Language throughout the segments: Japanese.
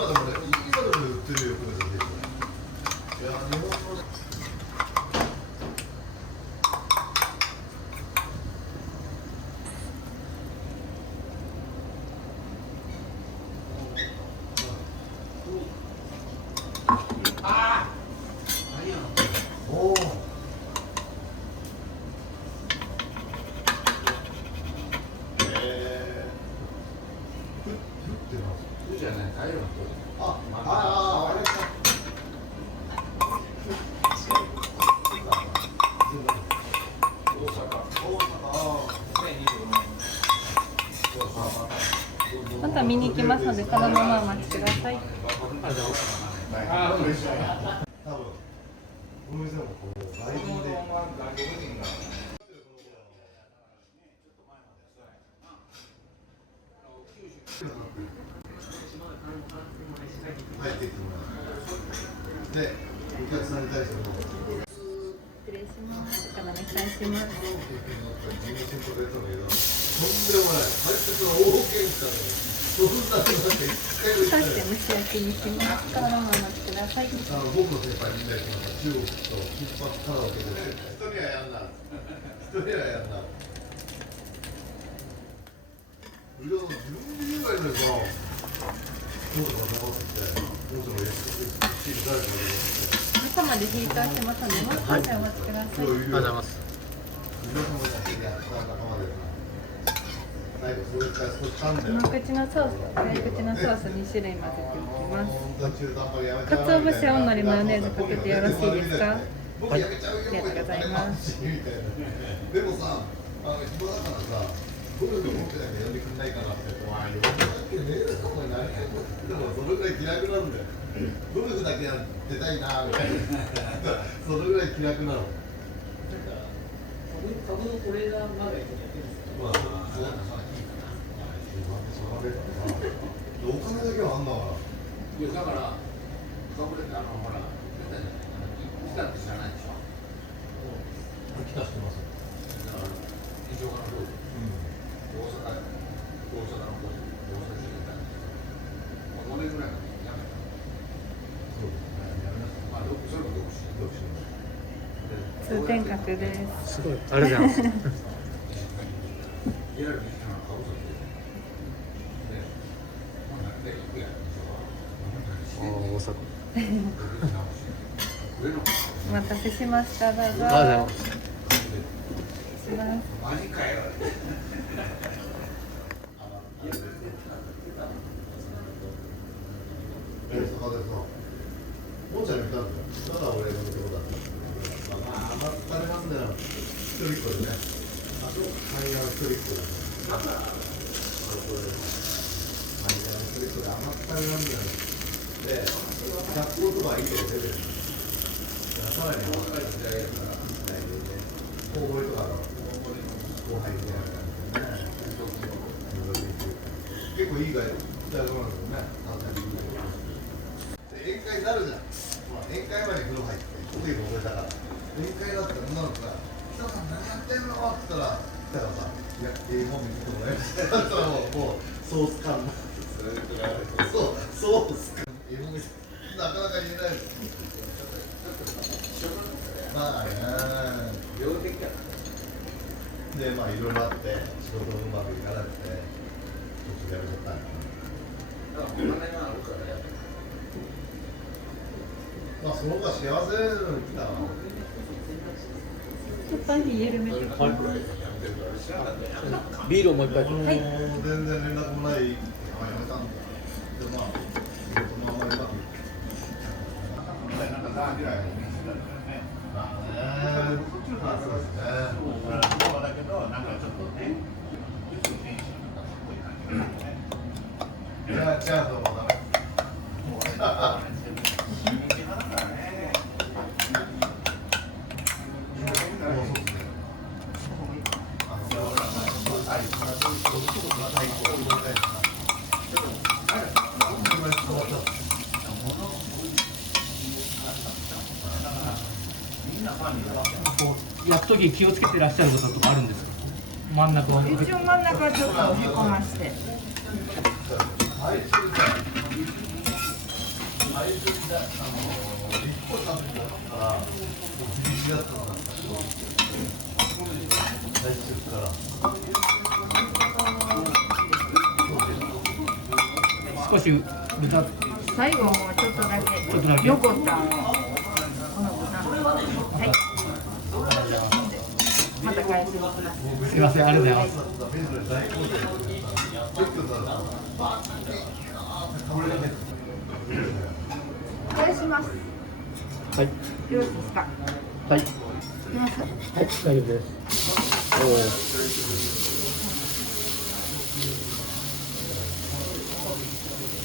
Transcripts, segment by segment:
今でもね、売ってるよ、これだけ。いや、日本の。また見に行きますので、このままお待ちください。入ってきてもらう。で、お客さんに対しても。失礼します。お願いします。とんでもない。大喧嘩で。そんなのだって一回もそして蒸し焼きにします。このままお待ちください。僕の先輩みんな中国と金髪カラオケで人にはやんな。人にはやんな。自分以外のさ、どうとか黙ってて、どうとかやって誰かが中までヒーターしてますので、もう少しお待ちください。ありがとうございます。甘口のソースと辛口のソース2種類混ぜていきます。鰹節、青のり、マヨネーズかけてよろしいですか？はい、ありがとうございます。でもさ、暇だからさ、ゴルフ持ってなきゃ呼んでくんないかなって、わあ、呼んでなきゃねえなとこになりたい。でもそれぐらい気楽なんだよ。ゴルフだけやってたいなみたいな。それぐらい気楽なの。多分これがまだやってるんですけど、まあ、そうだな。お金だけはあんだから。いやだから、ほら、来たって知らないでしょ。来たしてます。だから、非常の方で、大阪の方で、大阪に行ったんですけど、5年ぐらいまでやめた。そうですね。まあ、それも独身。通天閣です。すごい、ありがとうございます。いわゆるみんなの顔されて、で、もうなんで行くやん。大阪。お待たせしました。どうぞ。ありがとうございます。します。マジかよ。大阪でさ、もんちゃんに来たんだよ。ただ俺のとこだった。まあ、甘ったれなんだよ。一人っ子でね。あと、マイヤー一人っ子だね。マイヤー一人っ子で甘ったれなんだよ。で、学校とかいいけど出てる。さらに甘ったれな時代やから、大声とかの後輩みたいな感じでね。結構いい大学なんですよね。宴会になるじゃん。宴会まで風呂入って、ホテル覚えたから。宴会だったら女の子が、北さん何やってんのって言ったら、北がさ、いや、英語見せてもらえました。だったらもうソース感の。そう、ソース感。英語見せなかなか言えないです。まあね。病的やな。で、まあいろいろあって、仕事うまくいかなくて、途中でやめちゃったんだ。だからお金があるからやる。まあその方が幸せなのに来たな。ちょっと緩めて。ビールをもう一杯。はい。全然連絡もない。やめたんだ。で、まあ、仕事もあんまりうまくいってない。まあね。まあそうですね。そうだけど、なんかちょっとね、じゃあどうもダメ。焼くとき気をつけてらっしゃることとかあるんですか？真ん中を。一応真ん中はちょっとへこまして。個経ってたから11月の来週から少し豚最後もうちょっとだけちょっとだけ残ったのをこの豚のはいまた返しに来ますすいませんありがとうございます返しますはいよろしいですかはいいきますはい大丈夫です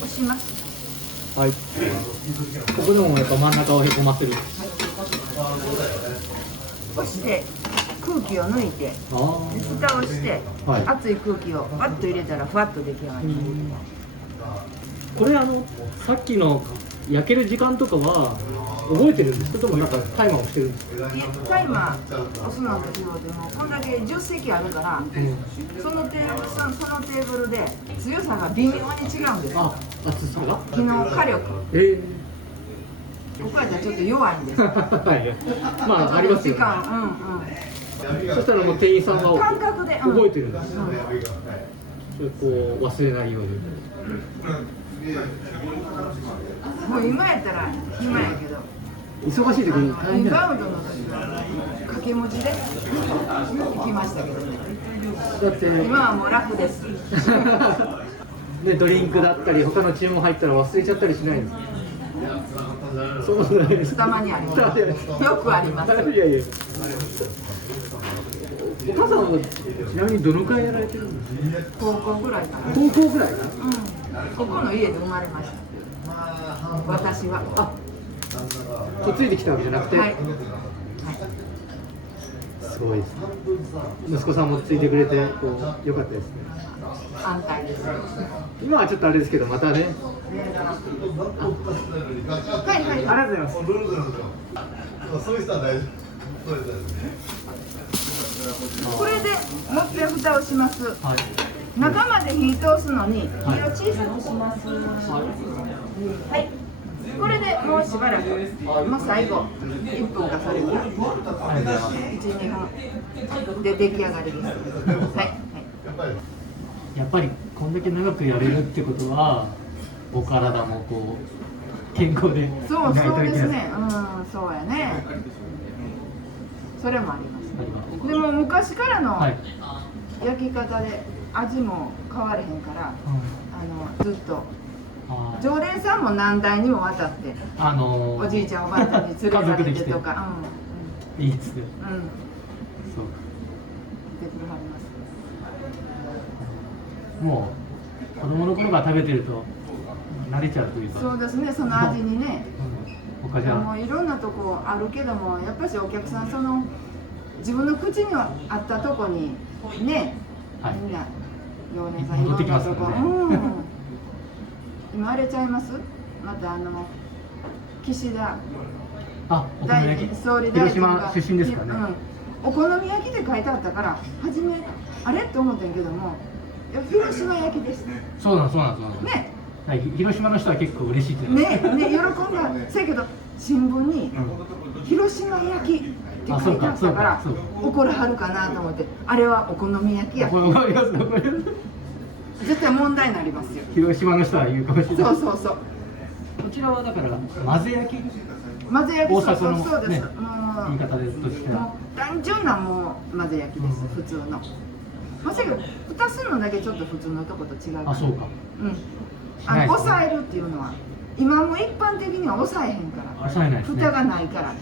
押しますはいここでもやっぱ真ん中をへこませる押して空気を抜いてああで蓋をして、はい熱い空気をパッと入れたらふわっと出来上がりますこれさっきの焼ける時間とかは覚えてるんですかそれともなんかタイマーをしてるんですかいやタイマー押すのと違うてもこんだけ10席あるからそのテーブルで強さが微妙に違うんですあ、熱さが火の火力ここやったらちょっと弱いんですはいまあありますよね時間そしたらもう店員さんは感覚で、覚えてるんですこう忘れないようにもう今やったら暇やけど忙しい時に大イン変だバウンドの時は掛け持ちで行きましたけどねだって今はもう楽ですね、ドリンクだったり他の注文入ったら忘れちゃったりしないんですかそうなんですたまにありますよくありますいやいやお母さんはちなみにどのくらいやられてるんですか高校ぐらいから高校ぐらいかなここの家で生まれました私はついてきたわけじゃなくて、はいすごいですね息子さんもついてくれてこう良かったですね安泰です今はちょっとあれですけどまたねはいはいありがとうございますそういう人は大丈夫。これでもって蓋をしますはい中まで火通すのに火を小さくしますはいこれでもうしばらくもう最後1分かそれぐらい1、2分で出来上がりですはいやっぱりこんだけ長くやれるってことはお体もこう健康でそういないといけないですねそうやねそれもありますでも昔からのはい焼き方で味も変われへんからずっとあ常連さんも何代にもわたっておじいちゃんおばあちゃんに連れられてとかいいですねそうそう出てくるはりますもう子供の頃から食べてると慣れちゃうというかそうですねその味にね他じゃもういろんなとこあるけどもやっぱしお客さんその自分の口にあったとこにね、はいみんな常連さんいろ戻ってんなとこ、きますからね今あれちゃいますまた岸田あお好み焼き総理大臣が広島出身ですかね、お好み焼きで書いてあったから初めあれと思ったんやけどもいや広島焼きですねそうなんそうなんそうなんはい広島の人は結構嬉しいって言って喜んだせやけど新聞に広島焼きって書いてあったから怒らはるかなと思ってあれはお好み焼きやこれわかりますこれ絶対問題になりますよ広島の人は言うかもしれないそうこちらはだから混ぜ焼き混ぜ焼き大阪のそうです、ねもう言い方でとしてはもう単純なもう混ぜ焼きです、普通のまさか蓋するのだけちょっと普通のとこと違うあそうかうんしないですね抑えるっていうのは今も一般的には抑えへんから抑えないですね蓋がないから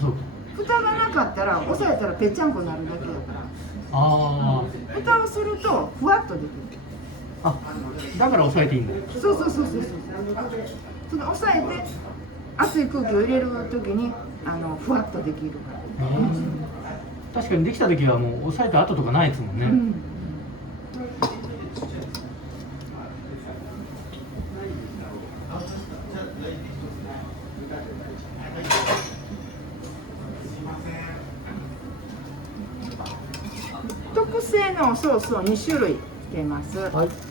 そうか蓋がなかったら抑えたらぺっちゃんこになるだけだからあ蓋をするとふわっとできるあだから抑えていいんだそうその抑えて熱い空気を入れるときにふわっとできるから確かにできた時はもう抑えた後とかないですもんね、特製のソースを2種類つけます、はい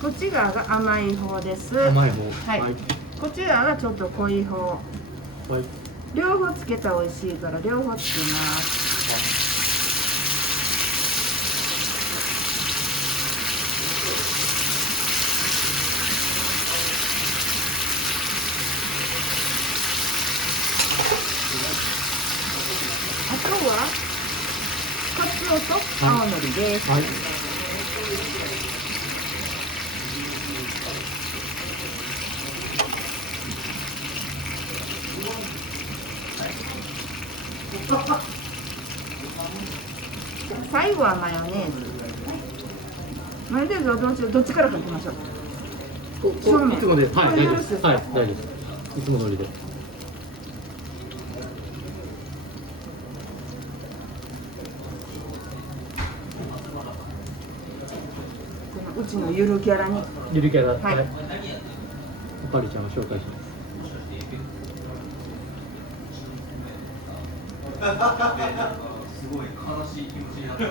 こっち側が甘い方です。甘い方。はいはい。こっち側がちょっと濃い方。はい。両方つけたら美味しいから両方つけます。あとはカツオと青のりです。はい。最後はマヨネーズ。マヨネーズはどっちからかけましょう。正面いつもで、はい、これ大丈夫です。よろしいですかはい、大丈夫です。いつも通りで。うちのゆるキャラに。ゆるキャラ、はいおかりちゃんを紹介します。すごい悲しい気持ちになった。もう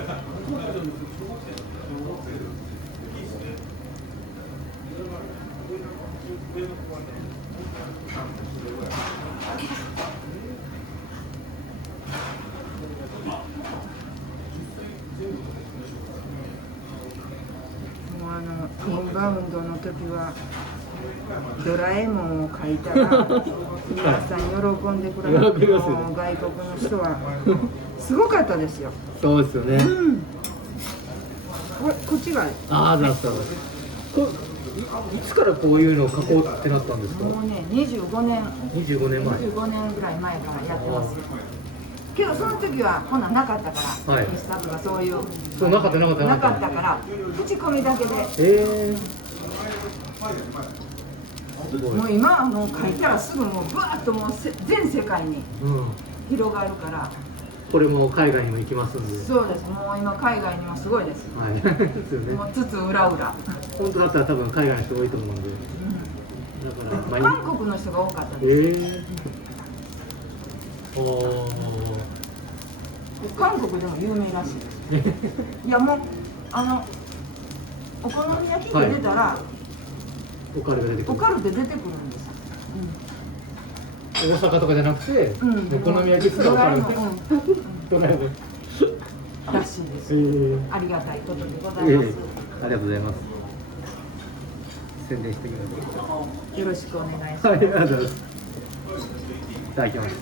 インバウンドの時はドラえもんを書いたら皆さん喜んでくれる。喜びますよねもう外国の人はすごかったですよ。そうですよね。こっちがああ、だった。いつからこういうのを書こうってなったんですか。もうね25年25年前。 25年ぐらい前からやってますよ。けどその時はほななかったから、はいミスターとかそういうそう、なかった、なかった、なかったから口コミだけで。すごい。もう今はもう書いたらすぐもうブワーッともう全世界にうん。広がるから。これも海外にも行きますんで。そうです。もう今海外にもすごいです。はい。ですよね。もうつつ裏裏。本当だったら多分海外の人多いと思うんで。だから、韓国の人が多かったです。おお。韓国でも有名らしいです。いやもうお好み焼きって出たら、オカルが出てくる。おかるって出てくるんですよ。大阪とかじゃなくて、うん。お好み焼きってオカル。ドラえもん。らしいです。ありがたいことでございます。ありがとうございます。宣伝してきます。よろしくお願いします。はい、ありがとうございます。いただきます。